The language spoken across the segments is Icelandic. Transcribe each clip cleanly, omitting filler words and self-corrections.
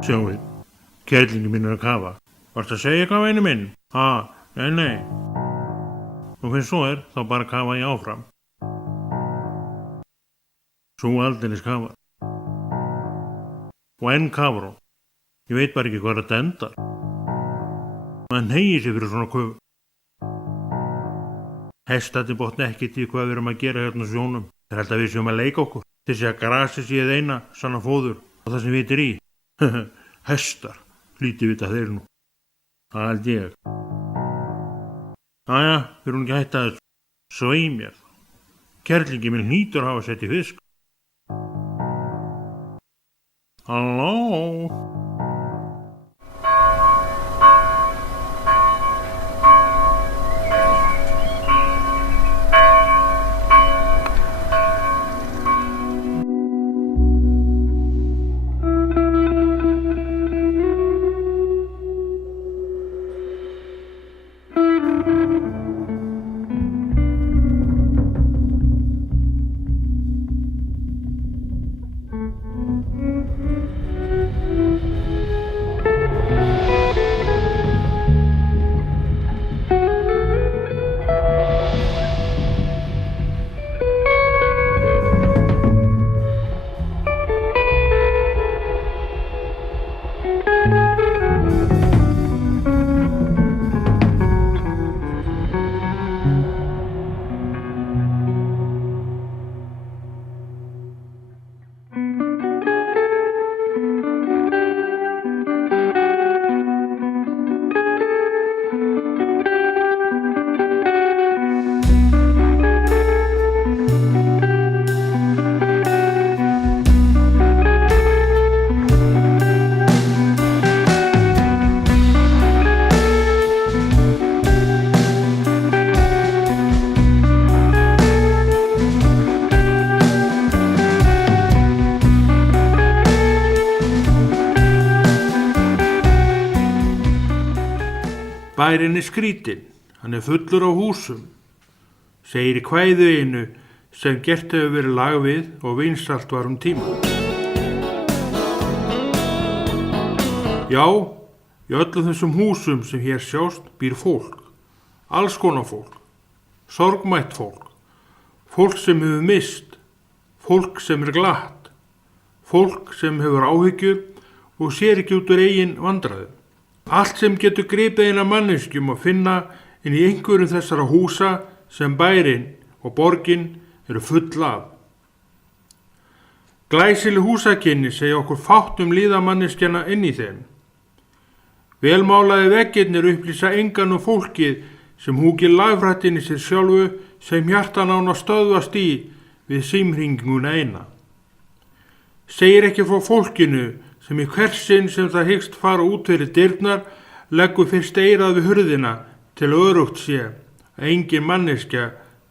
Sjáið, kerlingi minn að kafa. Varstu að segja eitthvað, væni minn? Nei. Og fyrst svo þá bara kafa ég áfram. Svo aldeilis kafar. Og enn kafar hún. Ég veit bara ekki hvað þetta endar. Maður hneigir sig fyrir svona köfu. Hestarnir botna ekkert í hvað við erum að gera hérna á sjónum. Þeir held að við séum að leika okkur. Þeir sé að grasið sé eina sanna fóður og það sem vitir í. Hestar, hlýti vita þeir nú. Það held ég. Fyrir hún ekki hætta þessu. Svei mér. Kerlingi minn hlýtur að hafa sett í fisk. Halló? Bærinn skrítinn, hann fullur á húsum, segir í kvæðu einu sem gert hefur verið lag við og vinsælt var tíma. Já, í öllum þessum húsum sem hér sjást býr fólk, alls konar fólk, sorgmætt fólk, fólk sem hefur mist, fólk sem glatt, fólk sem hefur áhyggjur og sér ekki út úr eigin vandræðum. Allt sem getur gripið eina manneskjum að finna inn í einhverjum þessara húsa sem bærinn og borgin eru full af. Glæsileg húsakynni segja okkur fátt líðamanneskjana inn í þeim. Velmálaði veggirnir upplýsa engan fólkið sem húkir lagfrættin í sér sjálfu sem hjartan án að stöðvast í við símhringinguna eina. Segir ekki frá fólkinu sem í hversinn sem það hyggst fara út fyrir dyrnar leggur fyrst eyrað við hurðina til örugt sé að engin manneskja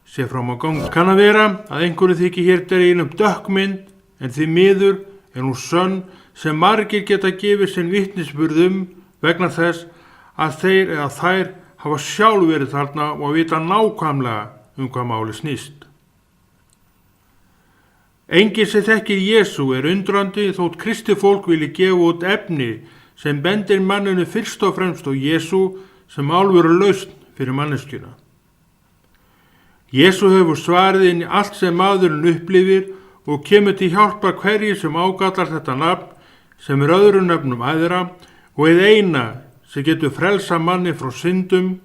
sé fram á gang. Kann að vera að einhverju þykir hér dregin dökkmynd en því miður er hún sönn sem margir geta gefið sinn vitnisburð vegna þess að þeir eða þær hafa sjálf verið þarna og vita nákvæmlega hvað máli snýst. Enginn sem þekkir Jesú er undrandi þótt kristið fólk vilji gefa út efni sem bendir manninu fyrst og fremst á Jesú sem alvöru lausn fyrir manneskjuna. Jesú hefur svarið inn í allt sem maðurinn upplifir og kemur til hjálpar hverju sem ágallar þetta nafn sem er öðru nöfnum æðra og eina sem getur frelsa manni frá syndum.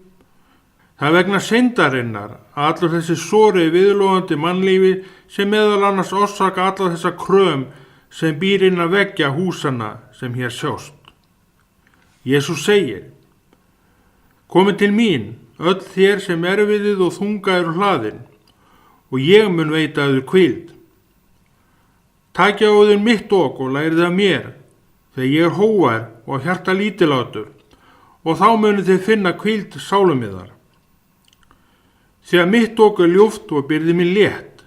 Það er vegna syndarinnar að allur þessi sori viðlóðandi mannlífi sem meðal annars orsaka allar þessa kröm sem býr inn að veggja húsana sem hér sjást. Jesús segir: Komið til mín, öll þér sem erfiðið og þunga eru hlaðin, og ég mun veita yður hvíld. Takið á yður mitt ok og lærið af mér, þegar ég er hógvær og hjarta lítillátur, og þá munið þið finna hvíld sálum yðar. Því að mitt ok er ljúft og byrði mín létt.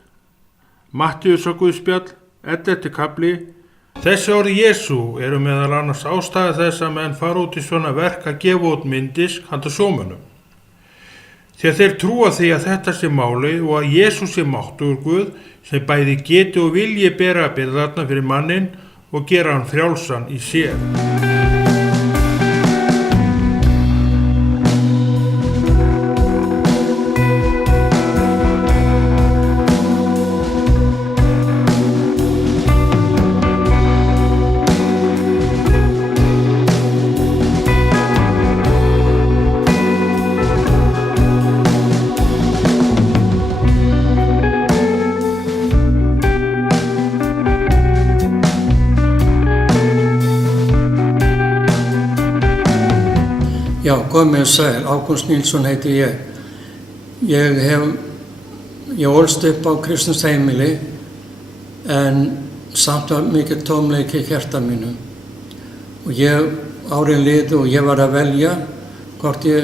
Mattíus og Guðspjall, 11. kafli. Þessi orð Jesú eru meðal annars ástæða þess að menn fara út í svona verk að gefa út myndisk handa sjómönnum. Því að þeir trúa því að þetta sé máli og að Jesú sé máttugur Guð sem bæði geti og vilji bera byrðarnar fyrir mannin og gera hann frjálsan í sér. Já, komið sæl, Ágúst Nílsson heiti ég. Ég ólst upp á kristins heimili en samt var mikið tómleiki í hjarta mínu. Og árin liðu og ég var að velja hvort ég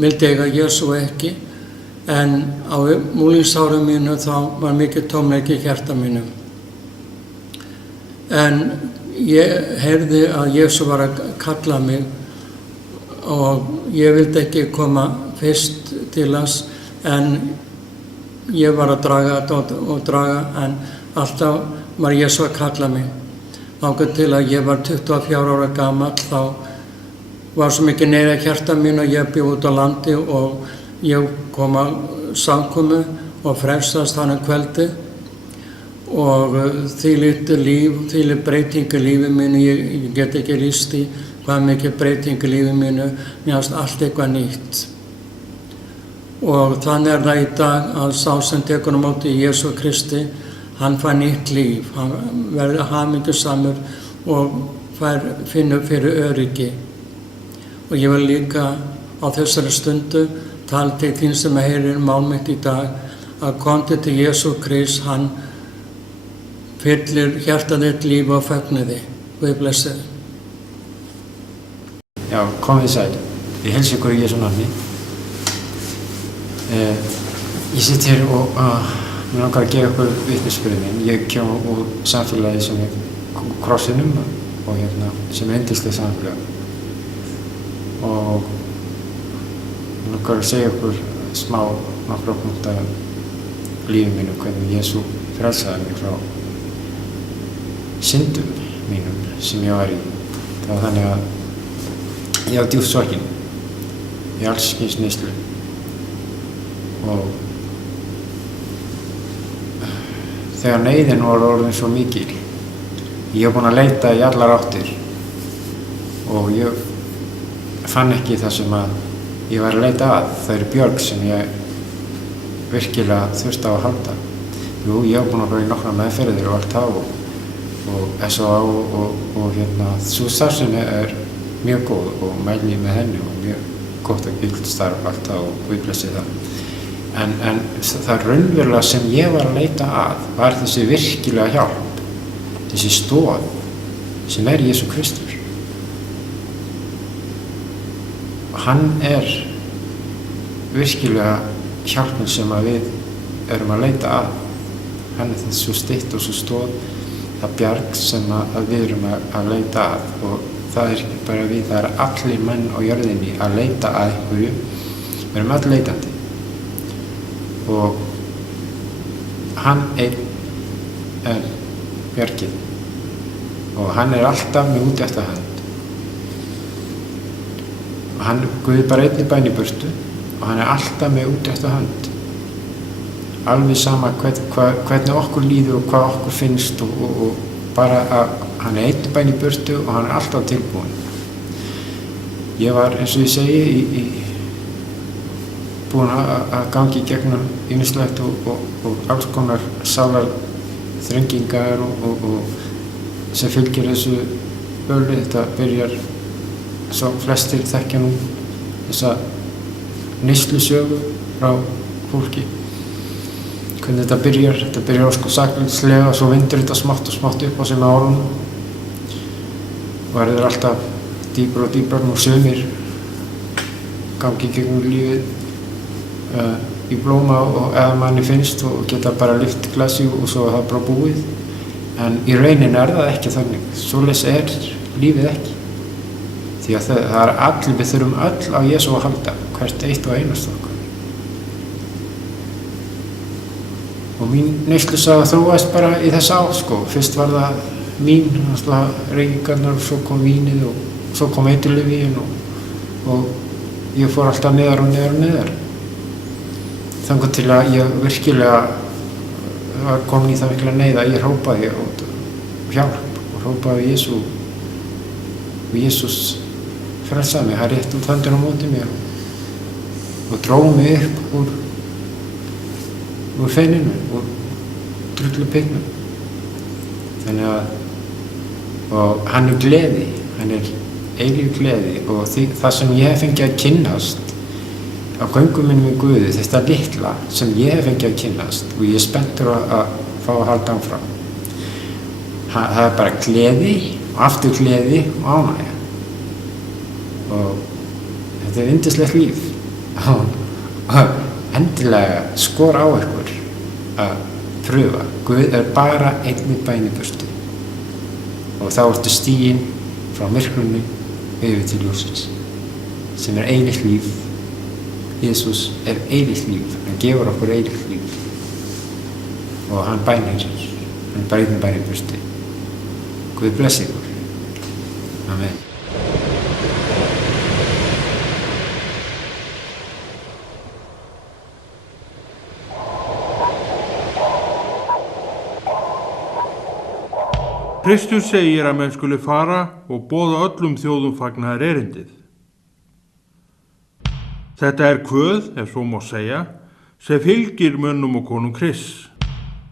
vildi eiga Jesú ekki, en á múlingsárum mínu þá var mikið tómleiki í hjarta mínu. En ég heyrði að Jesú var að kalla mig og ég vildi ekki koma fyrst til hans, en ég var að draga, en alltaf var Jesú að kalla mig. Þangað til að ég var 24 ára gamall, þá var svo mikið neyra hjarta mín og ég bjó út á landi og ég kom á samkomu og frelstast þannig kvöldi og þvílík breyting í lífi mínu, ég get ekki lýst í hvað mikið breyting í lífi mínu, mér fannst allt eitthvað nýtt. Og þannig er það í dag að sá sem tekur á móti Jesú Kristi, hann fær nýtt líf, hann verður hamingjusamur og finnur fyrir öryggi. Og ég vil líka á þessari stundu tala til þín sem heyrir mál mitt í dag, að komdu til Jesú Krist, hann fyllir hjarta þitt líf og fögnuði. Guð blessi þig. Já, komið sæl. Ég heilsa ykkur í Jesú nafni. Ég sitt hér og mér langar að gefa ykkur vitnisburð minn. Ég kem úr samfélagi sem er krossinum og sem er yndisleg samfélag. Og mér langar að segja ykkur nokkra punkta lífi mínu, hvernig Jesú frelsaði mig frá syndum mínum sem ég var í. Það var þannig að ég var djúpt sorginn í alls kyns neyslu og þegar neyðin var orðin svo mikil, ég var búinn að leita í allar áttir og ég fann ekki það sem að ég var að leita að. Það eru björg sem ég virkilega þurfti á að halda. Jú, ég var búinn að fara í nokkrar meðferðir og allt það og S.O.A. og sú starfsemi er mjög góð og mæli ég með henni og mjög gott og gilt starf alltaf og Guð blessi það. En það raunverulega sem ég var að leita að var þessi virkilega hjálp, þessi stoð sem er Jesú Kristur. Hann er virkilega hjálpin sem að við erum að leita að. Hann er þessu stytt og svo stoð, það bjarg sem að við erum að leita að og það er ekki bara við, það er allir menn á jörðinni að leita að einhverju. Við erum allir leitandi. Og hann einn er bjargið og hann er alltaf með útrétta hönd. Og hann Guð bara einni bæn í burtu og hann er alltaf með útrétta hönd. Alveg sama hvernig okkur líður og hvað okkur finnst og bara að hann er einn bæn í burtu og hann er alltaf tilbúinn. Ég var, eins og ég segi, búinn að gangi í gegnum ýmislegt og alls konar sálar þrengingar og sem fylgir þessu böli. Þetta byrjar, svo flestir þekkja nú, þessa neyslusögu frá fólki. Hvernig þetta byrjar sakleyslega og svo vindur þetta smátt og smátt upp á sig með árunum. Og verður alltaf dýpra og dýpra og sumir gangi gegnum lífið í blóma og eða manni finnst og geta bara lyft glasi og svo er það bara búið. En í rauninni er það ekki þannig. Svoleiðis er lífið ekki. Því að það er allir, við þurfum öll á Jesú að halda, hvert eitt og einast okkar. Og mín neyslusaga þróaðist bara í þessa átt, sko. Fyrst var það mín, reykingarnar, og svo kom vínið og svo kom eiturlyfin og ég fór alltaf neðar og neðar og neðar. Þangað til að ég virkilega var komin í það mikla neyð að ég hrópaði og hjálp og hrópaði Jesú og Jesús frelsaði mig, hann rétti út höndina á móti mér og dró mig upp úr feininu og drullupinnum. Þannig að og hann gleði, hann eilíf gleði og það sem ég hef fengið að kynnast á göngum minn með Guði, þetta litla sem ég hef fengið að kynnast og ég er spenntur að fá að halda áfram. Það bara gleði og aftur gleði og ánægja og þetta yndislegt líf og endilega skora á ykkur að pröfa. Guð bara einni bæn í burtu og þá ertu stiginn frá myrkrunni yfir til ljóssins sem eilíft líf. Jesús eilíft líf, hann gefur okkur eilíft líf og hann bænir, hann bara einni bæn í burtu. Guð blessi ykkur. Amen. Kristur segir að menn skuli fara og boða öllum þjóðum fagnaðar erindið. Þetta kvöð, ef svo má segja, sem fylgir mönnum og konum Krists.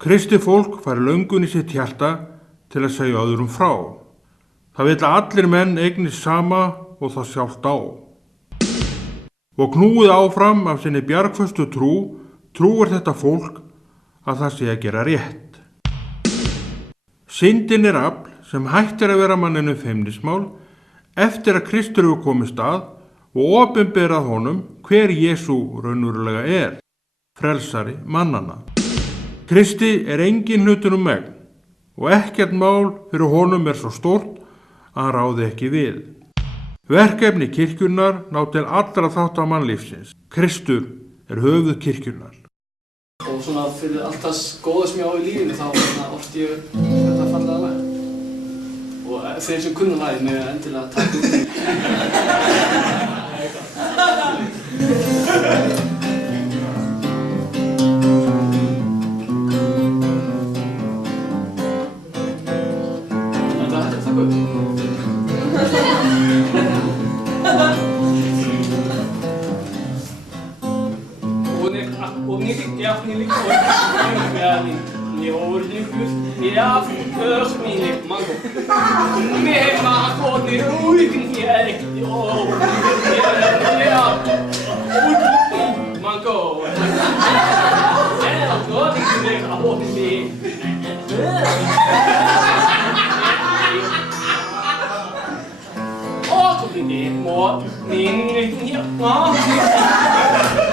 Kristi fólk fær löngun í sitt hjarta til að segja öðrum frá. Það vill að allir menn eignist sama og það sjálft á. Og knúið áfram af sinni bjargföstu trúir þetta fólk að það sé að gera rétt. Syndin afl sem hættir að vera manninu feimnismál eftir að Kristur hefur komist að og opinberað honum hver Jesú raunverulega frelsari mannanna. Kristi engin hlutur megn og ekkert mál fyrir honum svo stórt að hann ráði ekki við. Verkefni kirkjunnar ná til allra þátta mannlífsins. Kristur höfuð kirkjunnar. Og svona fyrir allt það góða sem ég á í lífinu þá orti ég þetta fallega lag. Og þeir sem kunna lagið mig endilega taka upp því.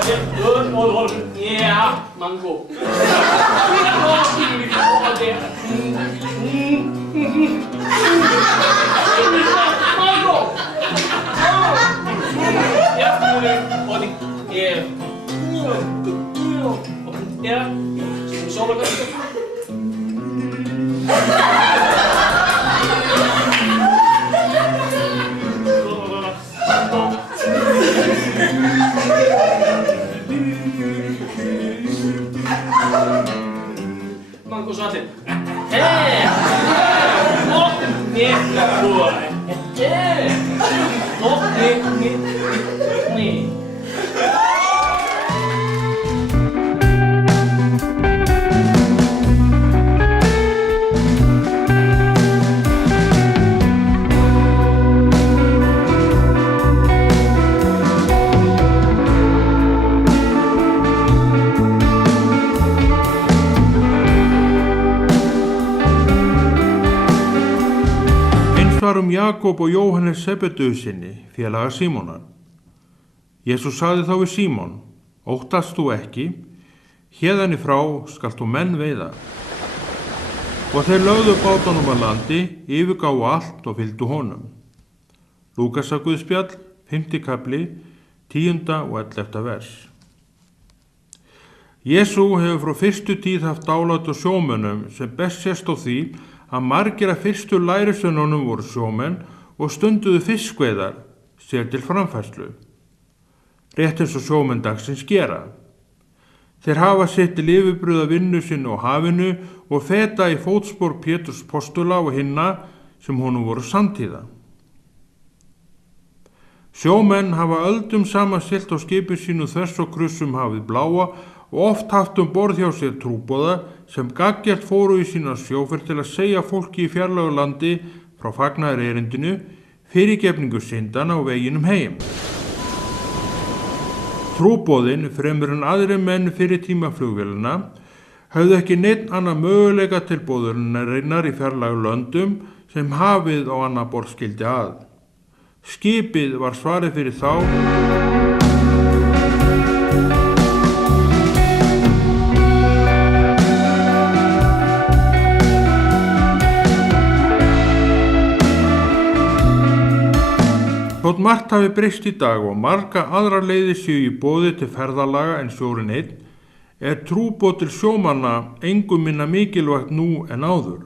Þetta er góð. Jakob og Jóhannes Sebedeusinni, félaga Símonar. Jesús sagði þá við Símon, óttast þú ekki, héðan í frá skalt þú menn veiða. Og þeir lögðu bátunum að landi, yfirgáfu allt og fylgdu honum. Lúkasarguðspjall, 5. kapli, 10. og 11. vers. Jesú hefur frá fyrstu tíð haft dálæti á sjómönnum sem best sést á því að margir af fyrstu lærisveinunum voru sjómenn og stunduðu fiskveiðar sér til framfærslu, rétt eins og sjómenn dagsins gera. Þeir hafa sitt lifibrauð af vinnu sinni á hafinu og feta í fótspor Péturs postula og hinna sem honum voru samtíða. Sjómenn hafa öldum saman siglt á skipi sínu þvers og kruss hafið bláa og oft haft borð hjá sér trúboða sem gaggjart fóru í sína sjóferð til að segja fólki í fjarlægu landi frá fagnaðarerindinu, fyrirgefningu syndana og veginum heim. Trúboðin, fremur en aðrir menn fyrir tímaflugvélina, höfðu ekki neinn annan möguleika til boðurinnarinnar í fjarlægu löndum sem hafið á annað borð skildi að. Skipið var svarið fyrir þá. Þótt margt hafi breyst í dag og marga aðra leiðir séu í boði til ferðalaga en sjórinn einn, trúboð til sjómanna engum minna mikilvægt nú en áður.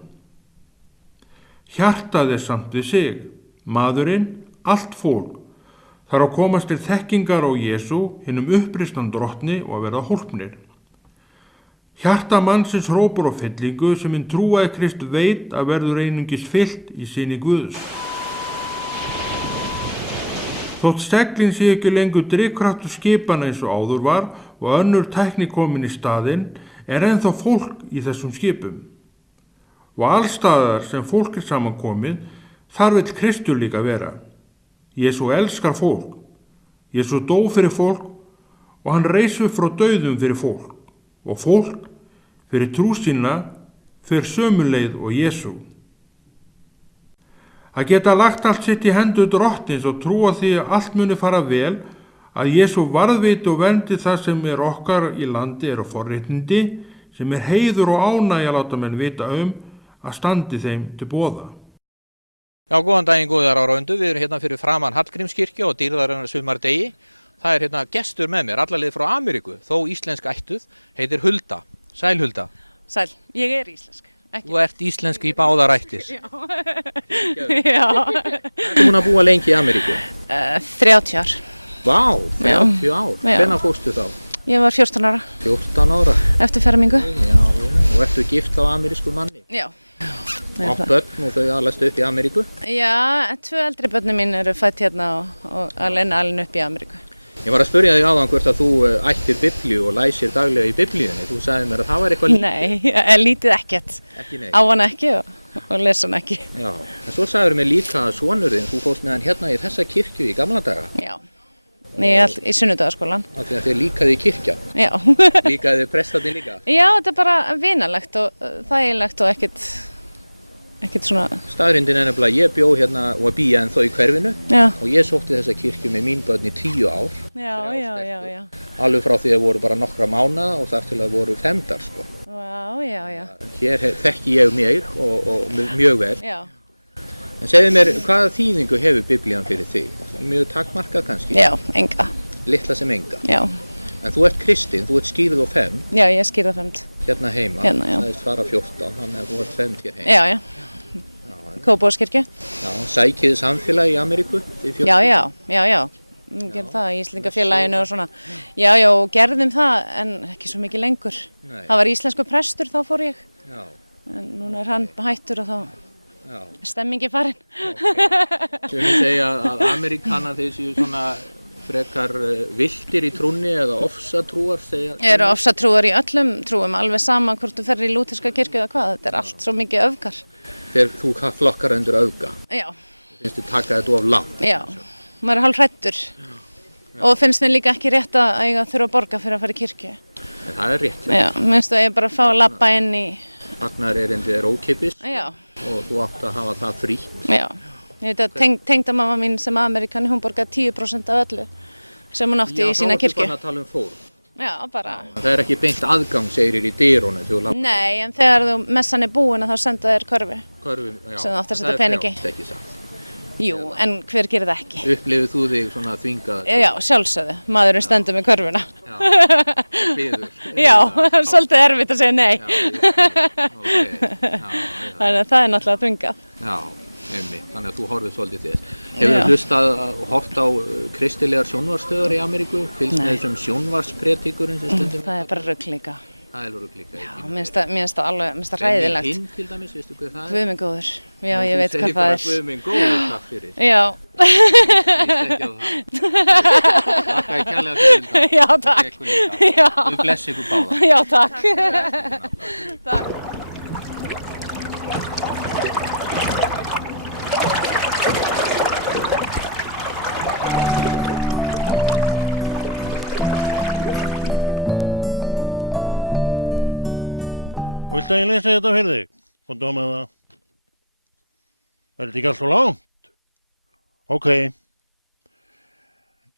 Hjartað samt við sig, maðurinn, allt fólk, þarf að komast til þekkingar á Jesú, hinum uppreistan drottni og að verða hólpnir. Hjarta mannsins hrópar á fyllingu sem hinn trúaði Krist veit að verður einungis fyllt í syni Guðs. Þótt seglin sé ekki lengur drifkraftur skipana eins og áður var og önnur tækni komin í staðinn, ennþá fólk í þessum skipum. Og allstaðar sem fólk samankomið, þar vill Kristur líka vera. Jesú elskar fólk, Jesú dó fyrir fólk og hann reis upp frá dauðum fyrir fólk og fólk fyrir trú sína fyrir sömu leið og Jesú. Að geta lagt allt sitt í hendur drottins og trúa því að allt muni fara vel, að Jesú varðveiti og verndi það sem okkar í landi og forréttindi, sem heiður og ánægja að láta menn vita að standi þeim til boða. Já, góðan daginn góðar áraundu, við erum hérna fyrir framan Hallgrímskirkju og dýrðarinnar sumardegi. Það hérna gestur með mér, alla leið frá Ameríku, þó íslensk ættuð, heitir Hulda. Sæl Hulda. Sæl, ég íslensk. Ekki. Þú ert íslensk í báðar ættir. Já. Já. Ertu búin að búa lengi í Ameríku? 30 ár. Vá, 30 ár. Hvenær fórstu þá? Ég var 14 ára. 14 ára? Eftir fermingu. Já, og ertu gift á amerísku manni? Já. Og börn og þau alast upp í Ameríku? Já, 2 eldri börnum mín eru fætt hérna og alin upp í Ameríku. Ég var að spyrja þig áðan hvort að þú ættir Biblíu og læsir daglega í Biblíunni. Þú sagði mér að það var eitthvað lítið. Nei, lítið ekkert. Ekki neitt. Á hann ekki og lesa hann ekki. Já, en svo sagður mér líka að sonurinn, þú fórst með hann hérna í þessa kirkju í gamla daga. Já, í sunnudagaskólan. Af því að þér líkaði kirkja. Já. Líkaði prestarnir líka? Já, þetta bara vinalegt og þægilegt og ekkert svona... Staðrindin nefnilega, ég bjó hérna og býja ennþá í hverfinu. Já. Og ég sótti þessa kirkju með mín börn í 10 ár. Já. Alveg frá því að voru bara nokkra mánaða og þar til að voru 5 sko. Já. Hér þekki ég mig og mjög vel. Já. En segðu mér, hvaða þýðingu hefur Biblían fyrir þig? Mjög takmarkað kannski? Já, enga. Litla sem enga? Já. En þú ert kristin, þú ert skírð og femd. Já, ég er skírð og femd. Hérna heima? Hérna, já. Það er svara 14, þannig að þú ert femd hér heima. Já. Kópavogskirkju. Já, sækið samfélagi í Ameríku? Já. Gerðum það í Íslendingafélaginu og svona. Já, gerðum það en ekki svo mikið lengur. Nei. Það var íslensku prestur, þá fór ég. Já. En núna er hann hættur og þá er stemmingi farin. Okay. Sem ég segja að Ameríkanar þeir séu svona frekar viltir í trúnni eða ofsatrúar segja. Eru ofsatrúar í öllum trúum, alveg sama hvort þú ferð í lúterska kirkju eða hvað, þetta er allt svo mikið öfgar. Þegar þú flokkar undir öfga? Já. Finnst þið taka þetta of langt? Já, maður er hálf hræddur. Og finnst mér líka ekki rétt að eiga þurfa að borga fyrir að fara í kirkju. En það er rétt. Já, minnst þú bara að fá að labba inn í... Fagnaðarerindið er ókeypis. Já. Og þú átt að hafa það frítt. Já. Ég veit að tengdamamma mín sem Ameríkani, hún borgaði 10% af öllu sem hún átti í sína kirkju. Já, þá ertu bara að tala fórn. Já, bara... Það er ekki beint aðgang, segir í dyrunum þegar þú labbar. Nei, en þegar messan er búin þá senda þér körfu. Körfu, já. Sem þú átt að setja peningi. Það er frjálst, ekki satt. Jú, en hver gerir það ekki? Upplifir þú þig svona þvingað? Já, sjálfsögðu, maðurinn stendur með körfuna. Já, kvíður. Já, svolítið erfitt að segja nei. Já, ég skil. Ok. Þannig að það er náttúrulega þvingað. Já, einmitt. Þannig að þú horfir svolítið til þess. Hefur þú hlustað og hort á kristilegar sjónvarsstöðvar í Ameríku? Fylgst með þessum sjónvarspredikurum sem stundum? Það er bara rugl líka. Það er rugl líka. Já, mér finnst það hræðilegt. Hinn til dæmis, veistu hvað það er? Guð minn góður. Já, ég veit hvað það er. Þú segir bara Guð minn góður, takk fyrir. Já. Ég ekki á það. Takk að ég kærlega fyrir þetta. Já, takk. Já. Við blessi ykkur báða. Já, takk. Takk. Viltu að ég lesa þetta fyrir þig? Komdu á með það. Er þetta ekki allt svo langt? Ok.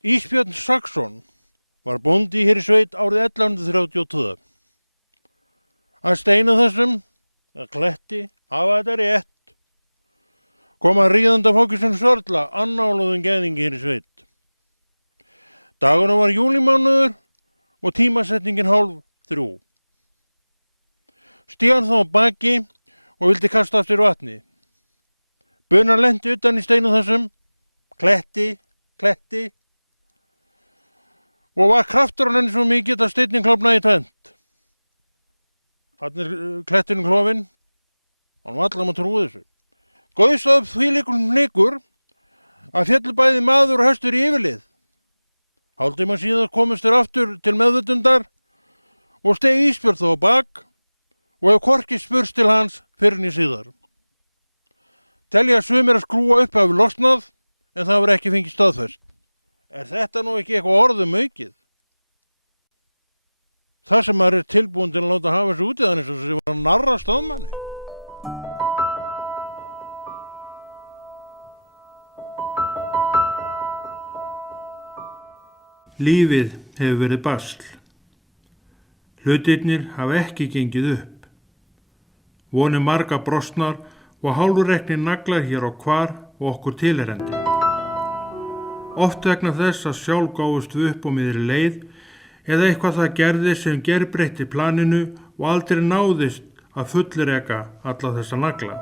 Ísbjörn Saxon var bóndi hér í sveit árið 1132. Að steinu þessum, að kletti, hafa þetta rétt, koma ríðanda fókusum Sörla, annáluðum geðingi hér í sveit. Dagurinn var júlímánuður og tímasetningin 2:30. Stíg hann þá á baki og vildi kasta aftur vatni. Bunar lenti utan í steinu þessum, kletti, og var kraftur á henni svo mikið að steinninn klofnaði í tvennt. Þannig er kletturinn klofinn, hann var allar að trúa þessu. Gauðsað upp þvílíkum hnikur að féllu bæði maður og hestur í yfirlið. Hálftíma síðan komust þeir aftur til meðvutundar og steig Ísbjörn þá á bak og hef hvorki spurst til hans fyrr en í síðar. Telja sumir að skrúa upp hafi losnað, en það var ekki fengið staðfest. Er þetta nú ekki eitthvað orðum aukið? Það sem maður er tilbúin til að láta hafa þessu út í þannig sem var að narra staðmanni. Lífið hefur verið basl. Hlutirnir hafa ekki gengið upp. Vonir marga brostnar og hálfureknir naglar hér og hvar og okkur tilherendi. Oft vegna þess að sjálf gáfust við upp á miðri leið eða eitthvað það gerði sem gerbreytti planinu og aldrei náðist að fullreka alla þessa nagla.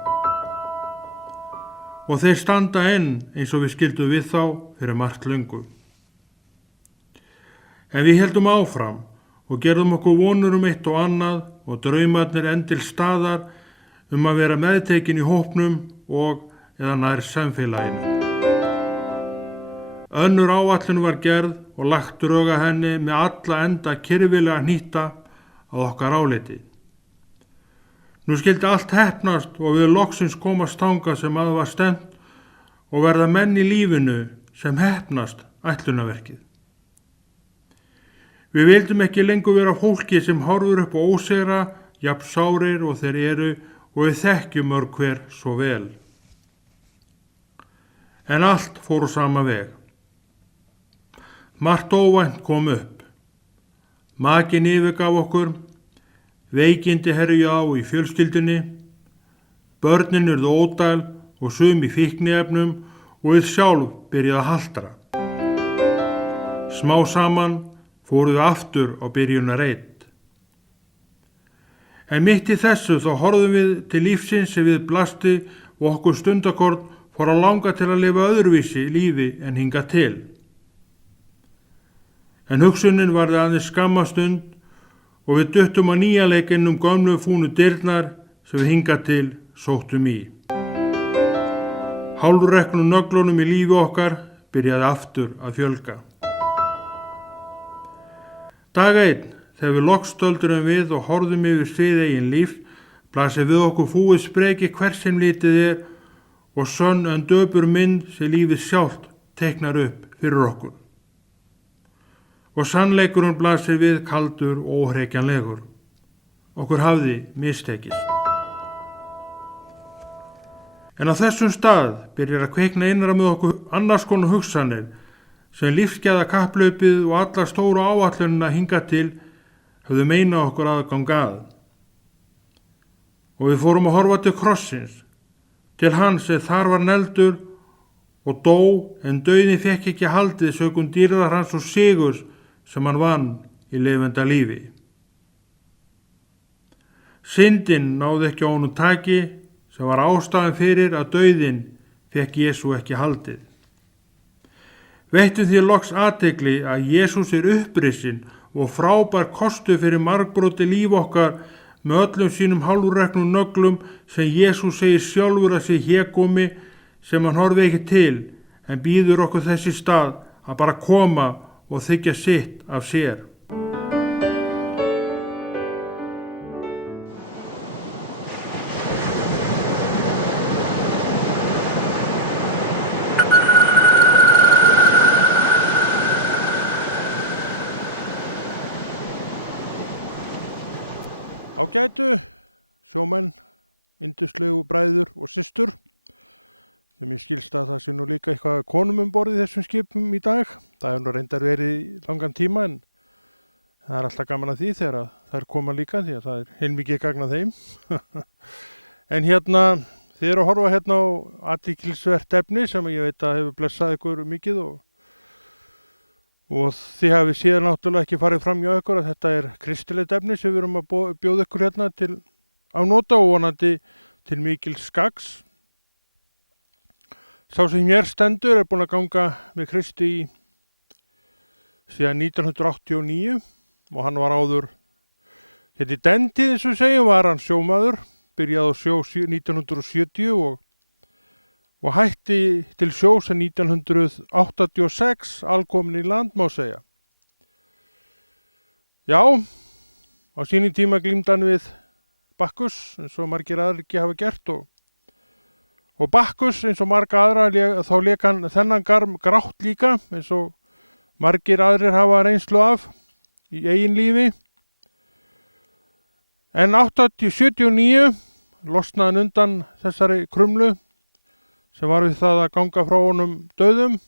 Og þeir standa enn eins og við skildum við þá fyrir margt löngu. En við heldum áfram og gerðum okkur vonur eitt og annað og draumarnir enn til staðar að vera meðtekin í hópnum og eða nær samfélaginu. Önnur áætlun var gerð og lagt drög að henni með alla enda kyrfilega hnýta að okkar áliti. Nú skildi allt heppnast og við loksins komast þangað sem að var stefnt og verða menn í lífinu sem heppnast ætlunarverkið. Við vildum ekki lengur vera fólki sem horfur upp á ósigra, jafn sárir og þeir eru og við þekkjum mörg hver svo vel. En allt fór á sama veg. Margt óvænt kom upp. Makinn yfirgaf okkur, veikindi herju á í fjölskyldunni, börnin urðu ódæl og sum í fíkniefnum og við sjálf byrjaði að haltra. Smá saman fóruðu aftur á byrjunarreit. En mitt í þessu þá horfðum við til lífsins sem við blasti og okkur stundakort fór að langa til að lifa öðruvísi lífi en hinga til. En hugsunin varði aðeins skamma stund og við duttum að nýja leikinn gömlu fúnu dyrnar sem við hinga til sóttum í. Hálfreknum nöglunum í lífi okkar byrjaði aftur að fjölga. Dag einn, þegar við lokstöldurum við og horfðum yfir svið eigin líf, blasir við okkur fúið spreki hvers sem litið er og sönn en döpur mynd sem lífið sjálft teiknar upp fyrir okkur. Og sannleikurinn blasir við kaldur og óhrekjanlegur. Okkur hafði mistekist. En á þessum stað byrjar að kveikna innra með okkur annars konar hugsanir sem lífsgæða kapplaupið og alla stóru áætlunina hinga til höfðu meina okkur aðgang að. Og við fórum að horfa til krossins, til hans þar var neldur og dó, en dauðinn fékk ekki haldið sökum dýrðar hans og sigurs sem hann vann í lifenda lífi. Syndin náði ekki á honum taki sem var ástæðan fyrir að dauðinn fékk Jesú ekki haldið. Veittum því loks athygli að Jesús upprisinn og frábær kostu fyrir margbroti líf okkar með öllum sínum hálfreknum nöglum sem Jesús segir sjálfur að sé hégómi sem hann horfi ekki til en býður okkur þessi stað að bara koma og þiggja sitt af sér. Ágætu sjómenn, yndislegu bræður og systur. Þeim ég skilst að það sé nú líka eitthvað konum borð í þessum skipum í dag. Það hefur nú reyndar verið í langan tíma en það er alltaf gaman að því þegar það er koma líka því að það er heilmikið gagn að þeim. En þið eru að horfa á athyglisvert efni sem ég veit að hefur blessað ykkur mikið og þið hafið síðan náttúrulega ekki farið fram hjá ykkur að þetta er kristilegt efni sem við erum að bjóða ykkur til afnota og vonandi til mikils gagns. Sá sem hér stendur er búinn að ganga með Kristi síðan 1989 og hann var áður í Dendi eins og segjum var hann sjómaður, byrjaði á sjó 1970 og hætti til sjós 1986 alkomin í land má segja. Já, á sínum tíma glímdi hann við Bakkus eins og margir aðrir ekki hafa gert og Bakkus eins og marga aðra þá lék hann þennan grátt líka eins og margir aðrir hafa reynslu af í eigin lífi. En 79 losnaði hann undan þessari krumlu sem var við það að ganga frá honum dauðum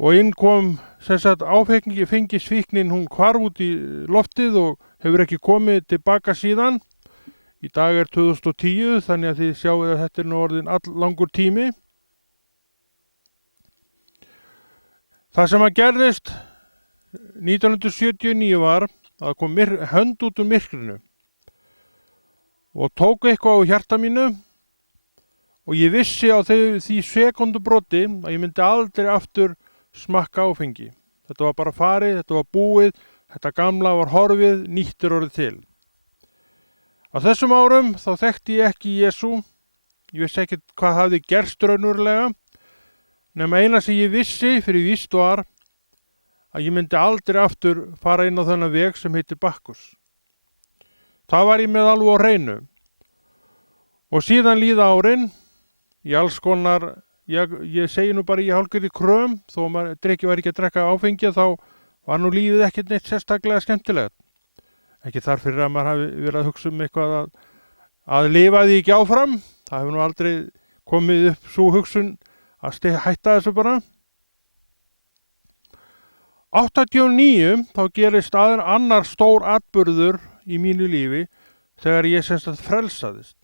og inn kom áfengisfíknin hún hvarf út í loftið og hefur ekki komið tilbaka síðan. Í dag er 2010 þannig að þið sjáu að þetta er nú orðin alllangur tími. Það sem að gerðist 1979 var að það kom hönd út úr myrkrinu og tók eitthvað á hjarta mínu og ég vissi á því sekúndubroti að ég myndi aldrei aftur smakka áfengi. Þetta var bara farið, þetta var búið, þetta gamla var horfið, nýtt er orðið til. Á þessum árum þá þekkti ég ekki Jesú, ég vissi ekkert hvað hafði gerst raunverulega, nema eina sem ég vissi fyrir víst var að ég myndi aldrei aftur fara inn á þennan veg sem heitir Bakkus. Það var ég með alveg á hreinu. Og síðan líða árin, í alls konar, ég segi nú bara í hálfgerði kröm, þó maður var ekki að drekka áfengi, þá var nú lífið ekkert neitt sérstaklega skemmtilegt. Ekki þar fyrir að maður hafi verið að hugsa eitthvað að lifa því ekki áfram. Það hefur nú aldrei komið upp sú hugsun að hætta þessu bara. 89 þá gerist annar stór atburður í mínu lífi þegar ég frelsaðist.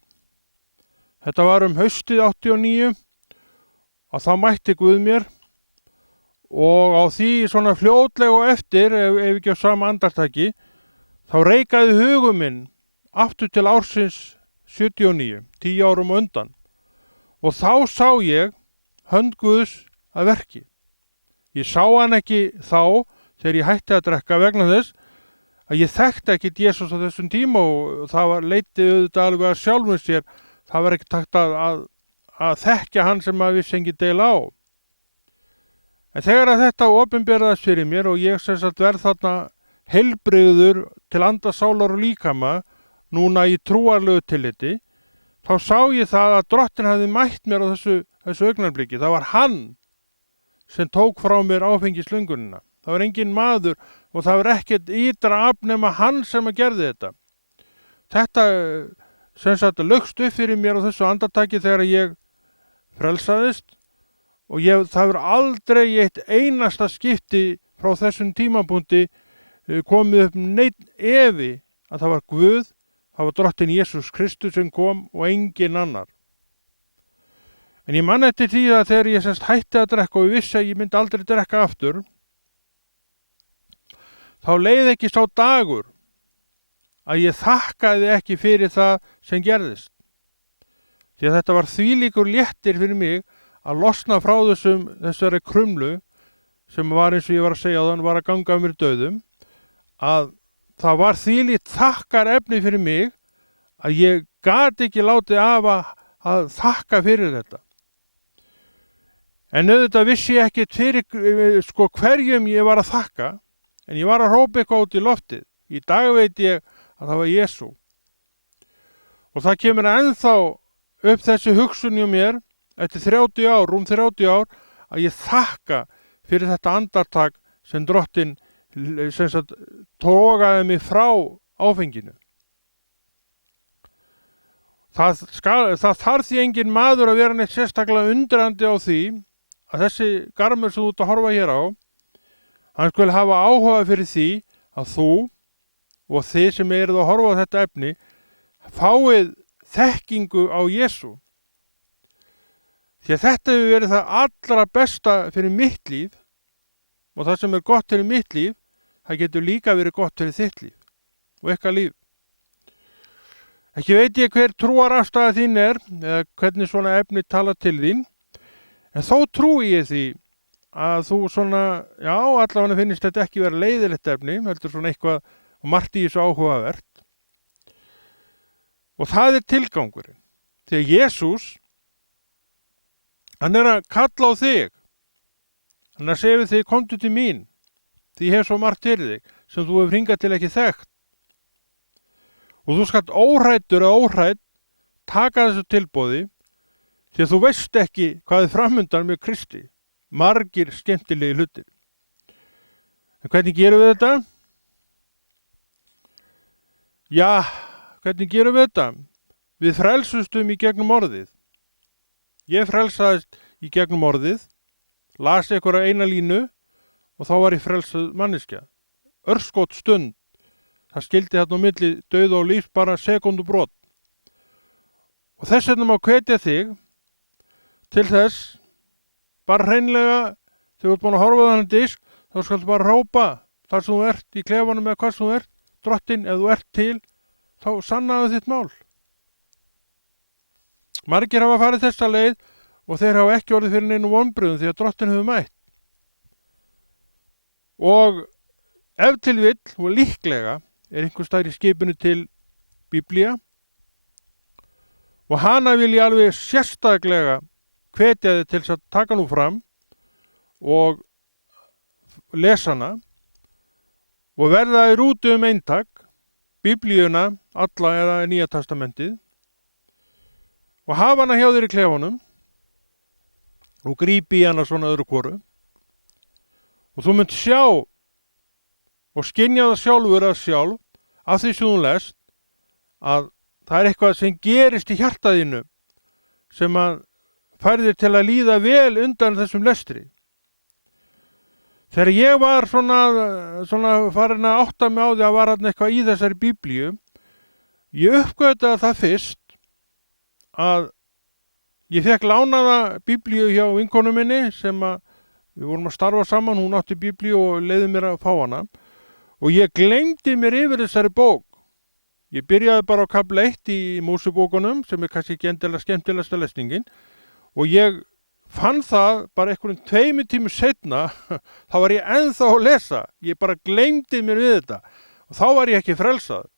Þetta var haustið 89 og þá mætti Guð mér og á því svona fljótlega og eftir, ef ekki á sama andartaki, þá reikaði hugum minn aftur til ársins 79, 10 árum undan og þá sá ég hönd Guðs að verki. Ég sá hann ekki þá þegar ég hætti að drekka vegna þess að ég þekkti ekki Jesús á þessum tíma og það leiddi auðvitað alveg að sjálfum sér. Það var ekki takt að þekkja hann sem maður vissi engin deila á. En þegar að þetta opinberaðist fyrir mér og ég verð þarna heilbrigður til anda, sálar og líkama, núna í trúarlegu tilliti, þá sá ég það að Drottinn hafði mætt mér á þessu augnablikki. Það var hann sem tók frá mér áfengislöngunina. Það var engin maður og það var ekkert ytra afl nema hann sem að gerði þetta. Þetta lögst upp fyrir mér á þessu andartaki þegar ég frelsaðist og það var aldrei í eitt einasta skipti frá þessum tímapunkti komið upp neitt efi að það var Guð, það var Drottinn Jesús Kristus sem kom og engin annar. En ég man eftir því að þegar ég semst hætti að drekka og ég vissi að ég myndi aldrei drekka aftur, þá leið ekki sá dagur að ég þakkaði ekki fyrir það sem gerðist. Því að þetta var þvílíkur léttir fyrir mig að losna frá þessari krumlu sem var, eins og ég var að segja, þann var að ganga um mér dauðum, að það var þvílíkt þakkar efni fyrir mig að ég gat ekki látið af að þakka fyrir þetta. En auðvitað vissi ég ekkert fyrir hverjum ég var að þakka, en ég var að hrópa eitthvað út í loftið. Í dag veit ég að það var Jesú. Og það kemur ennþá upp þessi hugsun hjá mér eftir 30 ár, rúm 30 ár, að ég þakka fyrir þetta andartak sem Drottinn togaði mig frá áfenginu. Það þarf því engin maður að vera neitt sérstaklega undrandi á því að þessi garmur sem þú ert að horfa hér á, hann skuli hafa áhuga fyrir því að þú og þið sem eruð að horfa á þetta efni fáið þekkingu á Jesú. Því að þetta hefur verið það allra besta fyrir mitt líf, og það sem er gott fyrir mitt líf, það getur líka verið gott fyrir þitt líf og ykkar líf. Ekki veit ég hver trúarafstaða þín eða hvernig svona efni tala til þín, en þó trúi ég því að þú allavega finnst þetta ekki vera leiðilegt efni, heldur svona eitthvað og margt í þessu áhugavert. Og það er tilgangurinn. Því að Jesús, hann er að kalla á þig. Hann er að segja við þig, komdu til mín, því ég hef svo margt fyrir þig, sem þú hefur hingað til ekki þekkt. Og þú skalt óhræddur eða óhrædd taka þessu tilboði, því að þú veist ekki hvað er framundan með Kristi. Margir skemmtilegi hlutir. En hvernig gerum við þetta? Já, hvernig gerum við þetta? Við frelsustum í gegnum orðið. Ég frelsaðist í gegnum orðið, las einhverja eina línu og þá var ég frelsuð manneskja. Örskot stund. Það skildi þarna á milli dauða og lífs bara sekundu brot. Og þess vegna má hvetja þig til þess, bara hreinlega, þegar þú ert búin að horfa á þennan disk, þá skaltu bara hrópa þar sem þú ert í klefanum eða hvað sem þú ert, Drottinn, ef þú ert til, þá sannaðu þitt mál. Margir hafa farið þessa leið og þeir hafa ekki orðið fyrir neinu vonbrigðum því að Drottinn hefur mætt. Og ef til vill, og líklega, er einhver staðar í skipinu til Biblía, og hana vil ég alveg sérstaklega hvetja þig til að taka nú fram og lesa hana og verða í rútu eintak, Biblíuna, alla eða Nýja testamentið, og hafa hana hjá þér í klefanum og grípi í hana svona öðru hvoru, og þú munt sjá og skynja það sjálfur að sjálf af því sem þú lest að það er eitthvað sem gerist í hjartaðinu sem að færðir til að líða vel undan þessum lestri. Þegar ég var svona farin að átta mig á því að var eitthvað í þessari Biblíu, ég uppgötaði það fyrst að ég fekk lánaða Biblíu hjá vinkonu minni sem að við vorum að starfa saman, hún átti Biblíu og leiði mér að fá hana. Og ég gleymdi mér yfir þessari bók. Ég byrjaði bara á kafla 1 í Mósebókunum, sem er kannski ekki endilega skemmtilegasta lesningin, og ég fann það bara einhverjum 2 tímum seinna, þá var ég ennþá að lesa. Ég bara gleymdi mér við þetta og þá var ég ekki frelsaður.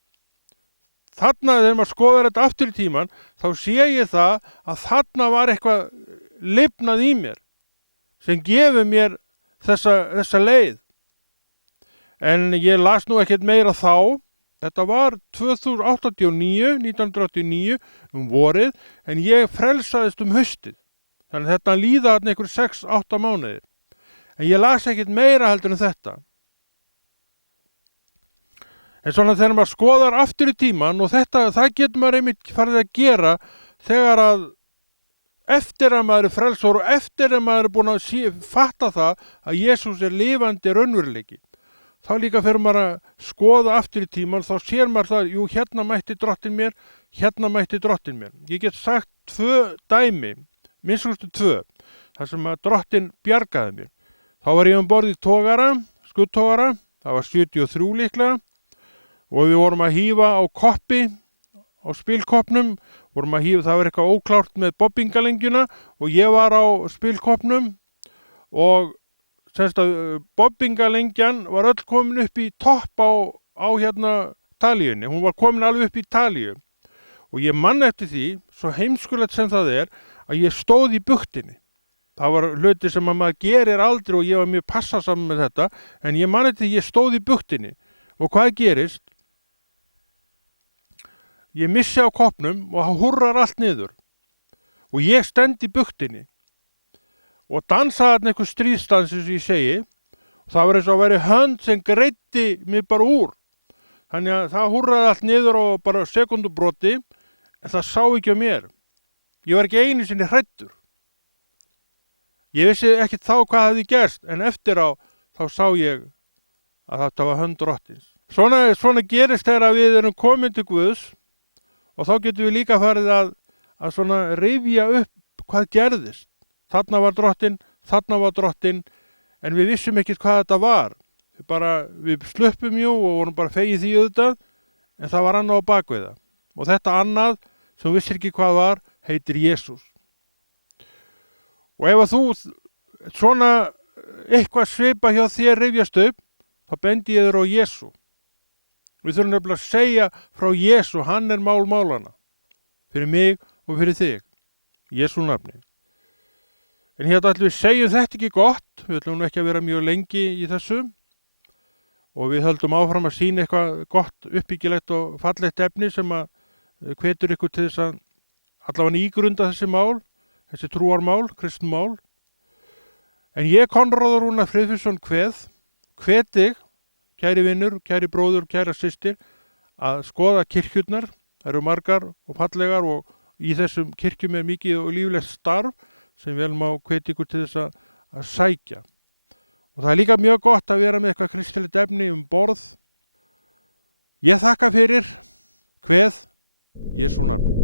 Þarna þegar maður skoðar þetta aftur í tíman, þá sé ég það að þarna var eitthvað lifnað í mér sem gefur mér þessa leið. En ég las nú ekkert meira þá. Þetta var 1989 vorið, en ég frelsaðist haustið. Þannig að þetta líða einhver 6-8 mánuðir. En ég las ekkert meira heldur en þetta. En svona þegar maður skoðar aftur í tíman, og það getur maður einmitt farið að gera þegar að eftir að maður er frelsar og eftir að maður er búin að fatta það að Jesús er lifandi raunveruleiki. Þá líka fyrir maður að skoða aftur í tíman, þá sér maður það, jú, hérna mætti Drottinn mér, hérna mætti Drottinn mér. Ég get sagt 2 dæmi. minnst 2, þar sem að Drottinn bjargaði mér. Þá var ég borð í togara, skuttogara, það var 73 líklega, og við vorum að hífa á koppi, á spilkoppnum, vorum að hífa, það var eitthvað óklárt með bobbingalengjuna og ég var á spilkoppnum og semst að bobbingalengjan var öll komin upp í topp á hérna talíunni, hún var komin alveg upp í talíu og ég man eftir því, svo heimskulegt sem það er, að ég stóð í buktinni. Það var hluti sem að maður gerir aldrei og ég var mjög passasamur með þetta, en ég man eftir því ég stóð í buktinni og hvað gerist? Ég missi á koppnum og það húrrar allt niður og ég stend í buktinni og dansaði þarna einhver stríðstans eins og ég segi og það var eins og að veri hönd sem greiddi mig bara úr. Þannig að það húrraði allt niður og bara sekundubroti en það sá ekki á mér. Ég var ekki einu sinni hræddur. Ég vissi ekki þá hvað hefði gerst en eftir á þá sá ég að þetta var hönd Drottins. Svona gerist þegar við erum komin til Guðs og þá getum við líka farið að svona rifja upp hvað gerðist. Þarna var Drottinn, en við vissum ekkert hvað þetta var. Við sluppum jú og vorum bara fegið því auðvitað, en það var annað á bakvið það. Og þetta annað, sem vissir ekki hvað var, heitir Jesús. Og ef að þú svona eitthvað svipa hjá þér rifjast upp, þá bendi ég þér á Jesú. Við þurfum nefnilega að segja frá Jesú, hann er mál málana. Fyrir mig og fyrir þig. Jesú nafni. En hérna ætlum við segjum þetta ekki gott, við ætlum ekki að vera mjög lengi í þessu og við höldum áfram að sýna eitthvað gott, uppbyggilegt og fallegt efni sem að hvetur ykkur til þess að allavega ígrunda þessi mál, þessi trúarmál, kristnmál. En ég, Konráður Rúnar Friðfinnsson, hvet þig, kæri vinnur, kæri bróður, kæra systir, að skoða kirkjurnar, það eru margar og fallegar og í þessum kirkjum er mikið og líflegt starf sem vel má hvetja ykkur til þess að sækja. Og það er líka mjög gott að vera með eitthvað kristilegt efni borð. Ég þakka fyrir, kveð, Jesú nafni.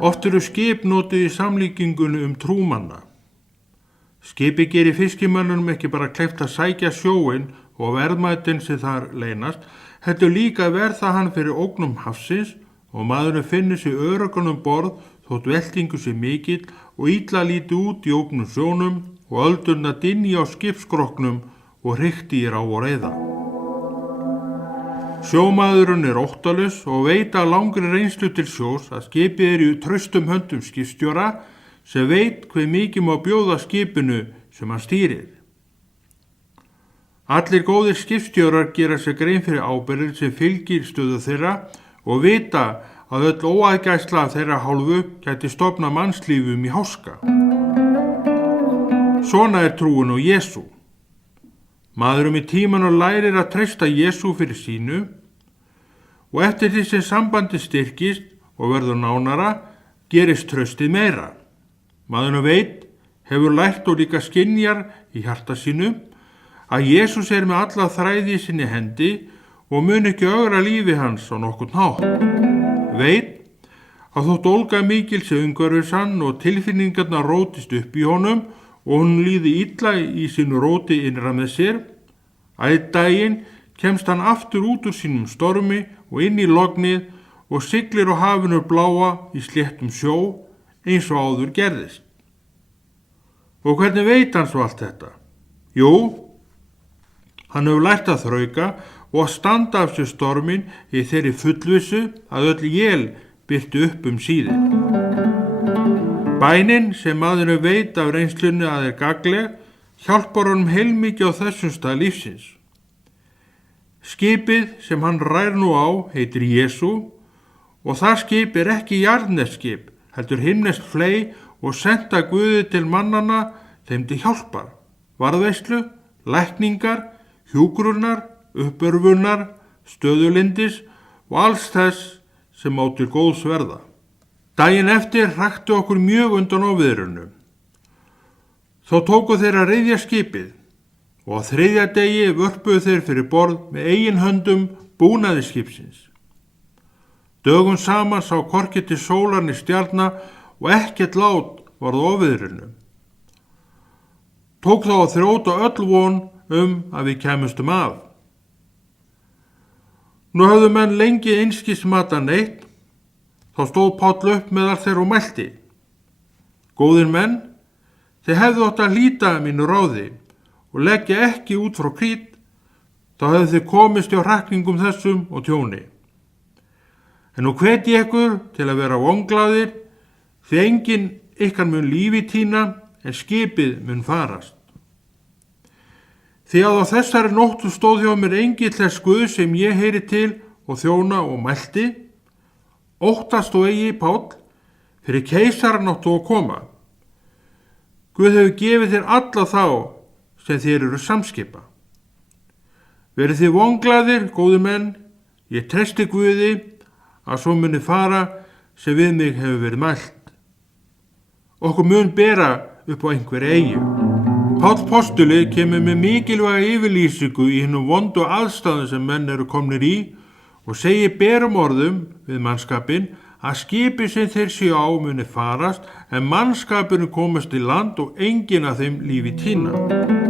Oft eru skip notuð í samlíkingunni trúmanna. Skipi gerir fiskimönnunum ekki bara kleift að sækja sjóinn og verðmætin sem þar leynast, heldur líka verða hann fyrir ógnum hafsins og maðurinn finnur sig öruggan borð þótt veltingu sé mikill og illa líti út í ógnum sjónum og öldurna dynji á skipskroknum og hrikti í rá og reiða. Sjómaðurinn óttalus og veit að langri reynslu til sjós að skipið í traustum höndum skipstjóra sem veit hve mikið má bjóða skipinu sem hann stýrir. Allir góðir skipstjórar gera sér grein fyrir ábyrgðinni sem fylgir stöðu þeirra og vita að öll óaðgæsla af þeirra hálfu gæti stofna mannslífum í háska. Svona trúin á Jesú. Maður í tímanum lærir að treysta Jesú fyrir sínu og eftir því sem sambandi styrkist og verður nánara gerist traustið meira. Maður veit, hefur lært og líka skynjar í hjarta sínu að Jesús með alla þræði í sinni hendi og mun ekki ögra lífi hans á nokkurn hátt. Veit að þótt ólga mikil sé umhverfis hann og tilfinningarnar rótist upp í honum og hún líði illa í sínu róti innra með sér, að einn daginn kemst hann aftur út úr sínum stormi og inn í lognið og siglir á hafinu bláa í sléttum sjó eins og áður gerðist. Og hvernig veit hann svo allt þetta? Jú, hann hefur lært að þrauka og að standa af sér stormin í þeirri fullvissu að öll él birti upp síðir. Bænin sem maðurinn veit af reynslunni að gagleg hjálpar honum heilmikið á þessum stað lífsins. Skipið sem hann rær nú á heitir Jesú og það skip ekki jarðnesskip, heldur himneskt fley og senda Guði til mannana þeim til hjálpar, varðveislu, lækningar, hjúkrunar, uppörfunar, stöðulindis og alls þess sem á til góðs verða. Daginn eftir hrakti okkur mjög undan á viðrinu. Þá tóku þeir að ryðja skipið og á þriðja degi vörpuðu þeir fyrir borð með eigin höndum búnaði skipsins. Dögum saman sá hvorki til sólar né stjarna og ekkert lát varð á viðrinu. Tók þá að þrjóta öll von að við kæmustum af. Nú höfðu menn lengi einskis mata neitt, þá stóð Páll upp meðal þeirra og mælti. Góðir menn, þið hefðu átt að hlíta mínu ráði og leggja ekki út frá Krít, þá hefðu þið komist hjá hrakningum þessum og tjóni. En nú hvet ég ykkur til að vera vonglaðir, því enginn ykkar mun lífi týna en skipið mun farast. Því að á þessari nóttu stóð hjá mér engill þess Guð sem ég heyri til og þjóna og mælti, óttast og eigi Páll, fyrir keisaran áttu að koma. Guð hefur gefið þér alla þá sem þér eru samskipa. Verið þið vonglaðir, góðu menn, ég treysti Guði að svo muni fara sem við mig hefur verið mælt. Okkur mun bera upp á einhverju eyju. Páll postuli kemur með mikilvæga yfirlýsingu í hinum vondu aðstæðum sem menn eru komnir í og segir berum orðum við mannskapinn að skipið sem þeir séu á muni farast en mannskapurinn komast í land og enginn af þeim lífi týna.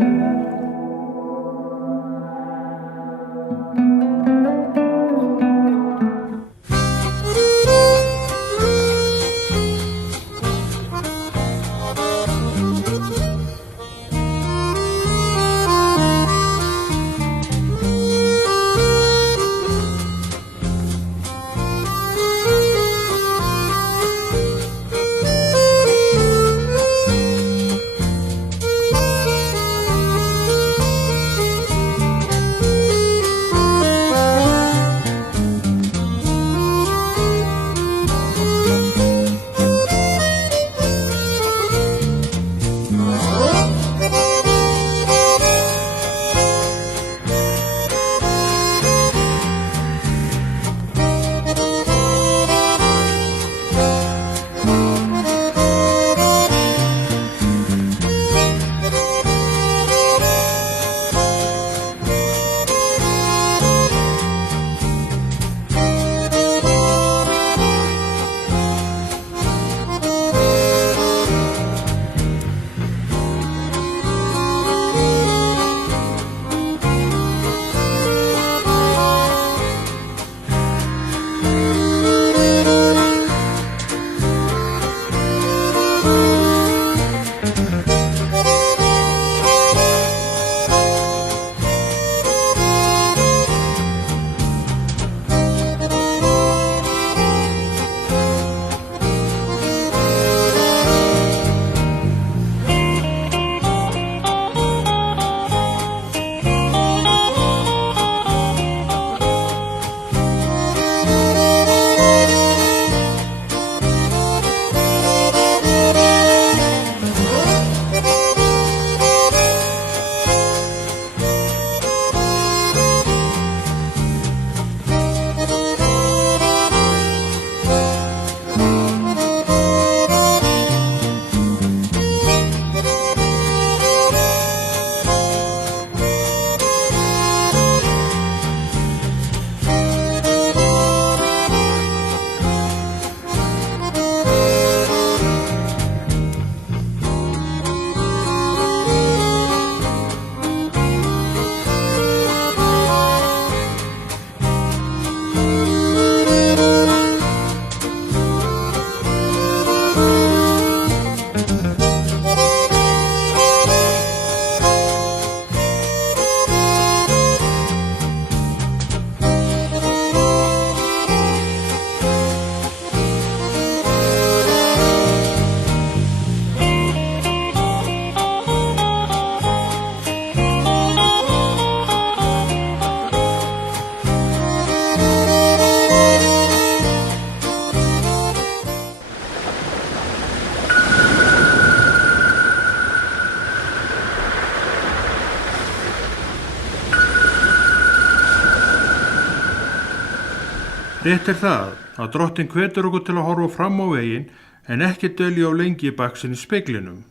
Rétt það að Drottinn hvetur okkur til að horfa fram á veginn en ekki dvelja á lengi í baksinni speglinum.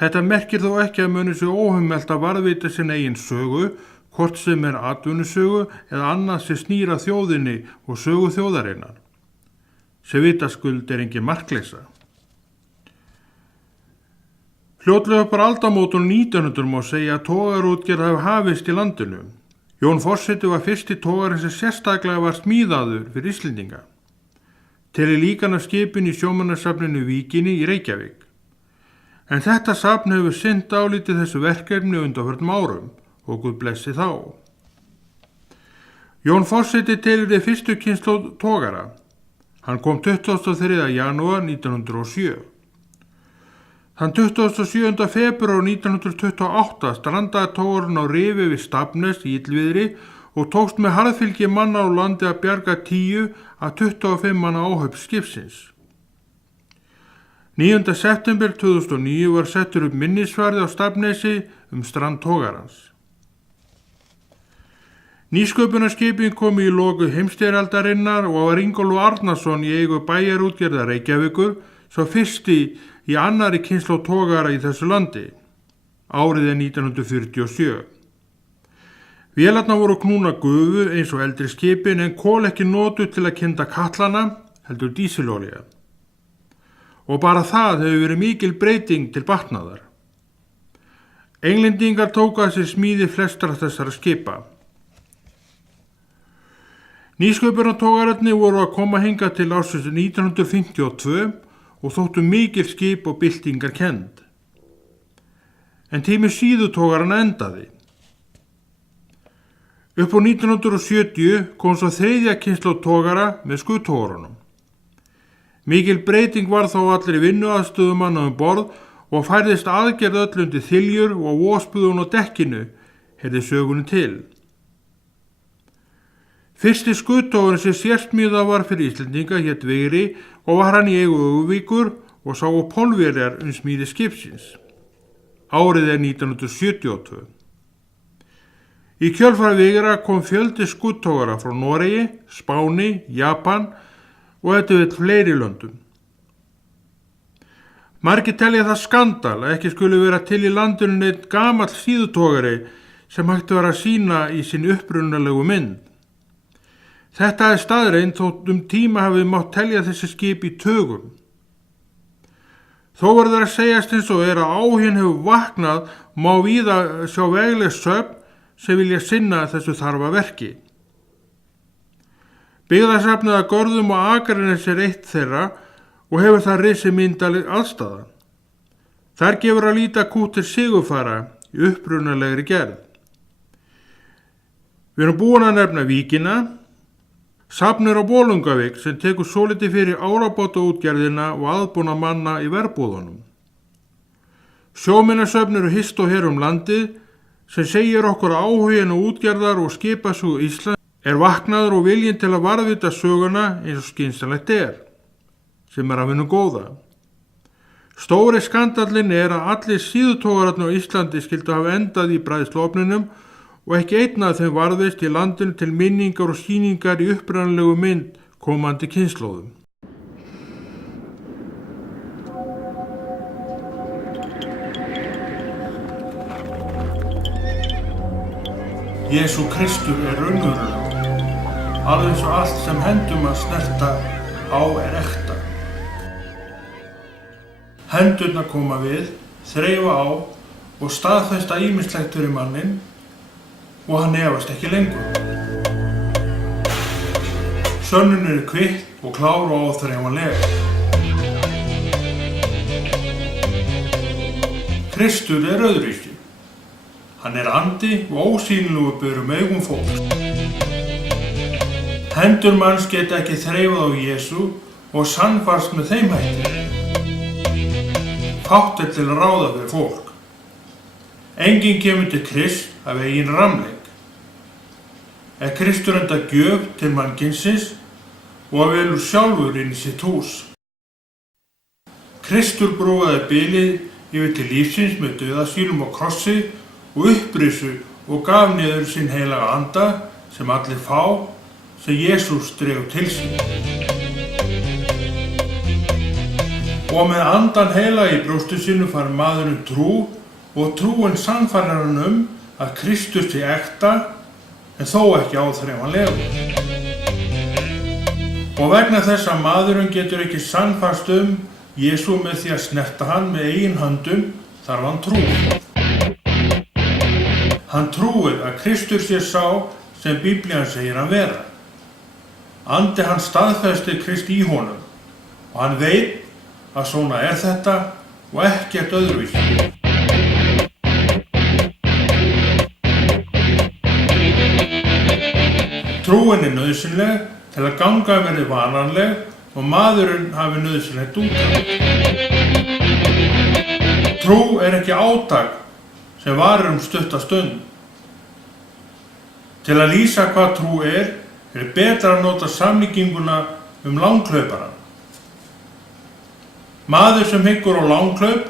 Þetta merkir þó ekki að mönnum sé óheimilt að varðveita sin eigin sögu, hvort sem atvinnusögu eða annað sem snýr að þjóðinni og sögu þjóðarinnar. Sem vitaskuld engin markleysa. Fljótlega upp á aldamótunum 1900 má segja að togarútgerð hafi hafist í landinu. Jón forseti var fyrsti togarinn sem sérstaklega var smíðaður fyrir Íslendinga. Til líkan af skipin í sjómannasafninu Víkinni í Reykjavík. En þetta safn hefur sinnt dálítið þessu verkefni undanförnum árum og Guð blessi þá. Jón forseti tilheyrði fyrstu kynslóð togara. Hann kom 23. janúar 1907. Þann 27. febrúar 1928 strandaði togarinn á rifi við Stafnes í Illviðri og tókst með harðfylgi manna á landi að bjarga 10 af 25 manna áhöfn skipsins. 9. september 2009 var settur upp minnisvarði á Stafnesi strand togarans. Nýsköpunarskipin kom í loku heimsstyrjaldarinnar og var Ingólfur Arnarsson í eigu bæjarútgerðar Reykjavíkur svo fyrsti í annarri kynslóð togara í þessu landi. Árið 1947. Vélarnar voru knúna gufu eins og eldri skipin en kol ekki notuð til að kynda katlana, heldur dísilolía. Og bara það hefur verið mikil breyting til batnaðar. Englendingar tóku að sér smíði flestra þessara skipa. Nýsköpunartogararnir voru að koma hingað til ársins 1952 og þóttu mikil skip og byltingar kennd. En tími síðutogarana endaði. Upp á 1970 kom svo þriðja kynslóð togara með skuttogarunum. Mikil breyting var þá allir vinnuaðstöðumanna borð og færðist aðgerð öllundi þiljur og vosbuðun á dekkinu, heyrði sögunni til. Fyrsti skuttogarinn sem sérsmíða var fyrir Íslendinga hét Vigri og var hann í eigu Ögurvíkur og sá á pólverjar smíði skipsins. Árið 1972. Í kjölfar Vigra kom fjöldi skuttogara frá Noregi, Spáni, Japan og við fleiri löndum. Margir telja það skandal að ekki skuli vera til í landinu neitt gamall síðutogari sem hægt var að sýna í sin upprunalegu mynd. Þetta staðreynd þótt tíma hafið mátt telja þessi skip í tugum. Þó verður að segjast eins og að áhuginn hefur vaknað má víða sjá vegleg söfn sem vilja sinna þessu þarfa verki. Byggðasafnið að Görðum og Akranesi eitt þeirra og hefur það risið myndaleg aðstaða. Þar gefur að líta Kútur Sigurfara í upprunalegri gerð. Við erum búin að nefna Víkina, safnir á Bolungavík sem tekur svolítið fyrir árabátaútgerðina og aðbúna manna í verbúðunum. Sjóminnasöfn eru hist og her landið sem segir okkur áhuginn og útgerðar og skipasögu Íslands vaknaður og viljinn til að varðvita söguna eins og skynsamlegt sem af hinu góða. Stóri skandallinn að allir síðutogararnir á Íslandi skyldu hafa endað í bræðsluofninum og ekki einn af þeim varðveist í landinu til minningar og sýningar í upprunalegu mynd komandi kynslóðum. Jesú Kristur raunverulegur, alveg eins og allt sem hendum að snerta á ekta. Hendurnar koma við, þreifa á og staðfesta ýmislegt fyrir mannin og hann efast ekki lengur. Sönnunin kvitt og klár og áþreifanleg. Kristur öðruvísi. Hann andi og ósýnilegur berum augum fólks. Hendur manns geta ekki þreifað á Jesú og sannfærst með þeim hætti. Fátt til að ráða fyrir fólk. Enginn kemur til Krist af eigin ramleik. Kristur enda gjöf til mannkynsins og velur sjálfur inn í sitt hús. Kristur brúaði bilið yfir til lífsins með dauða sínum á krossi og upprisu og gaf niður sinn heilaga anda sem allir fá sem Jesús dregur til sín. Og með andan heila í brjósti sínu fær maðurinn trú og trúin sannfærir hann að Kristus sé ekta en þó ekki áþreifanlegur. Og vegna þess að maðurinn getur ekki sannfærst Jesú með því að snerta hann með eigin höndum þarf hann trú. Hann trúir að Kristus sé sá sem Biblían segir hann vera. Andi hann staðfestir Krist í honum og hann veit að svona þetta og ekkert öðruvísi. Trúin nauðsynleg til að ganga verði vananleg og maðurinn hafi nauðsynlegt úttak. Trú ekki átak sem varir stutta stund. Til að lýsa hvað trú betra að nota samlíkinguna langhlauparann. Maður sem hyggur á langhlaup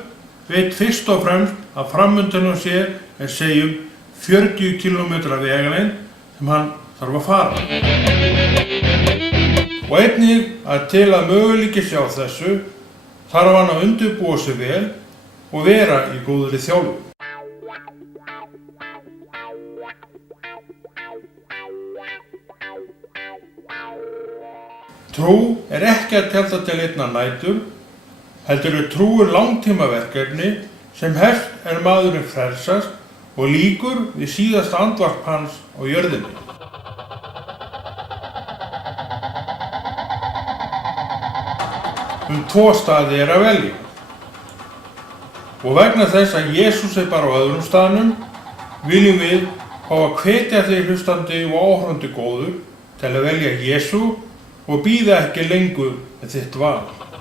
veit fyrst og fremst að framundan á sér segjum 40 km vegalengd sem hann þarf að fara. Og einnig að til að möguleiki sé á þessu þarf hann að undirbúa sig vel og vera í góðri þjálfun. Trú ekki að tefla til einnar nætur, heldur trúin langtímaverkefni sem hefst maðurinn frelsast og lýkur við síðasta andvarp hans á jörðinni. Tvo staði að velja. Og vegna þess að Jesús bara á öðrum staðnum, viljum við fá að hvetja þig hlustandi og áhorfandi góður til að velja Jesú og bíða ekki lengur með þitt val.